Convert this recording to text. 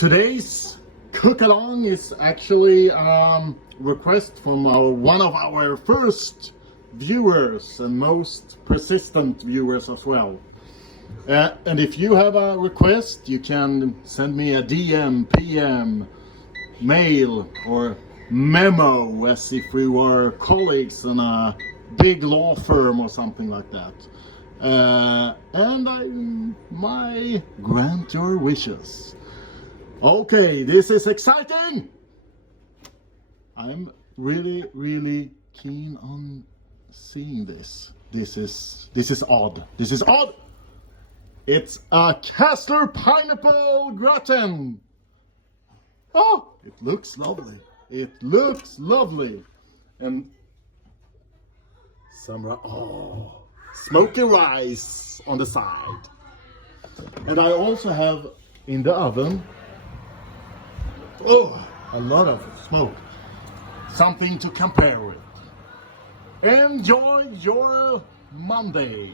Today's cook-along is actually request from one of our first viewers and most persistent viewers as well. And if you have a request, you can send me a DM, PM, mail, or memo, as if we were colleagues in a big law firm or something like that. And I might grant your wishes. Okay, this is exciting! I'm really keen on seeing this. This is odd. This is odd! It's a Castor pineapple gratin! Oh, it looks lovely. It looks lovely. And some smoky rice on the side. And I also have in the oven a lot of smoke. Something to compare with. Enjoy your Monday.